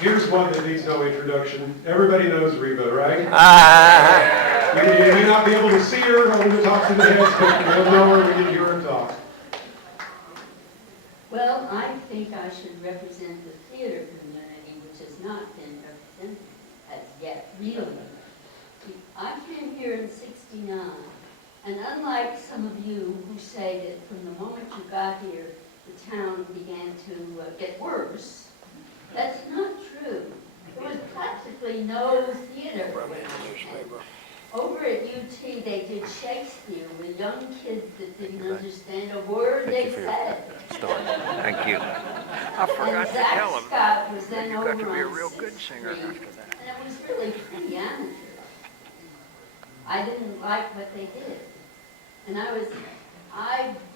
Here's one that needs no introduction. Everybody knows Reba, right? You may not be able to see her over the tops of the heads, but you'll know her when you hear her talk. Well, I think I should represent the theater community, which has not been represented as yet, really. I came here in '69, and unlike some of you who say that from the moment you got here, the town began to get worse, that's not true. There was practically no theater when I came. Over at UT, they did Shakespeare with young kids that didn't understand a word they said. Thank you. I forgot to tell him. Scott was then You over got to be a on real 6th good singer Street, after that. and it was really pretty amateur. I didn't like what they did. And I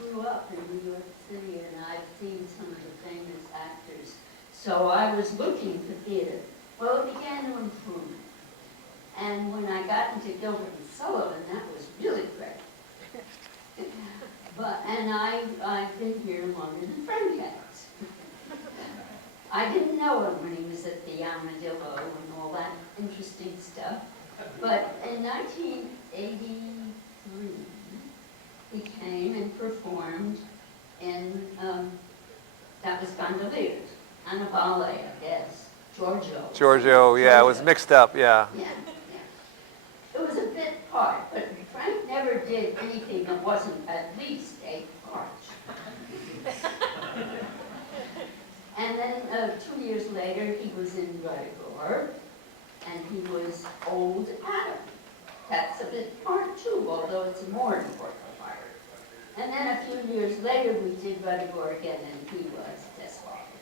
grew up in New York City, and I've seen some of the famous actors. So I was looking for theater. Well, it began to improve. And when I got into Gilbert and Sullivan, that was really great. And I've been here longer than Frank has. I didn't know him when he was at the Armadillo and all that interesting stuff. But in 1983, he came and performed in, that was Gondoliers, and a ballet, I guess, Giorgio. Giorgio, yeah, it was mixed up, yeah. Yeah. It was a bit part, but Frank never did anything that wasn't at least a part. And then 2 years later, he was in Reba, and he was Old Adam. That's a bit part too, although it's a more important part. And then a few years later, we did Reba again, and he was Desmond,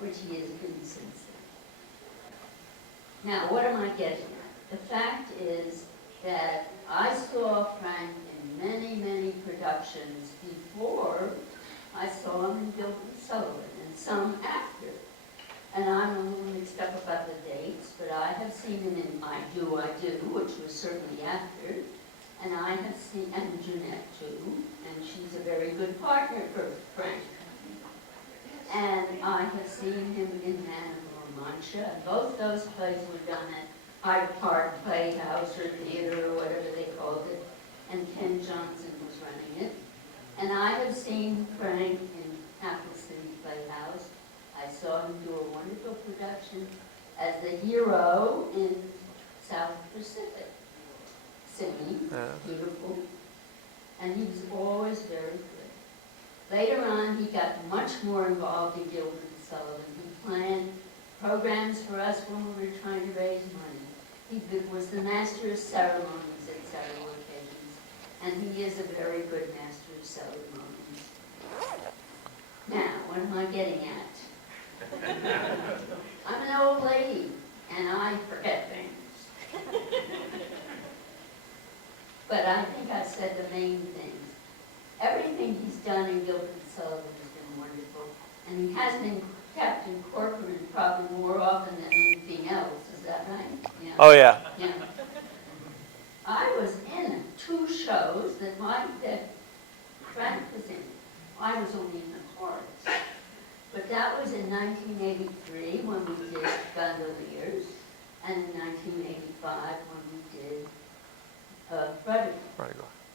which he has been since then. Now, what am I getting at? The fact is that I saw Frank in many, many productions before I saw him in Gilbert and Sullivan, and some after. And I'm a little mixed up about the dates, but I have seen him in I Do, which was certainly after. And I have seen, and Jeanette too, and she's a very good partner for Frank. And I have seen him in Man of La Mancha, and both those plays were done at Hyde Park Playhouse or theater or whatever they called it, and Ken Johnson was running it. And I have seen Frank in Apple City Playhouse. I saw him do a wonderful production as the hero in South Pacific. Singing, beautiful, and he was always very good. Later on, he got much more involved in Gilbert and Sullivan. He planned programs for us when we were trying to raise money. He was the master of ceremonies at several occasions, and he is a very good master of ceremonies. Now, what am I getting at? I'm an old lady, and I forget things. But I think I said the main things. Everything he's done in Gilbert and Sullivan has been wonderful, and he has been Captain Corcoran probably more often than anything else. Is that right? Yeah. Oh, yeah. Yeah. I was in 2 shows that Frank was in. I was only in the chorus. But that was in 1983 when we did Gondoliers, and in 1985 when we did Reba.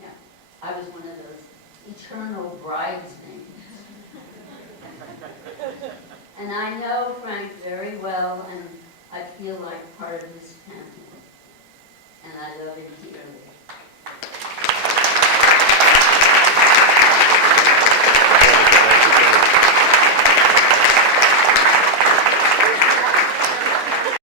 Yeah. I was one of those eternal bridesmaids. And I know Frank very well, and I feel like part of his family. And I love him dearly.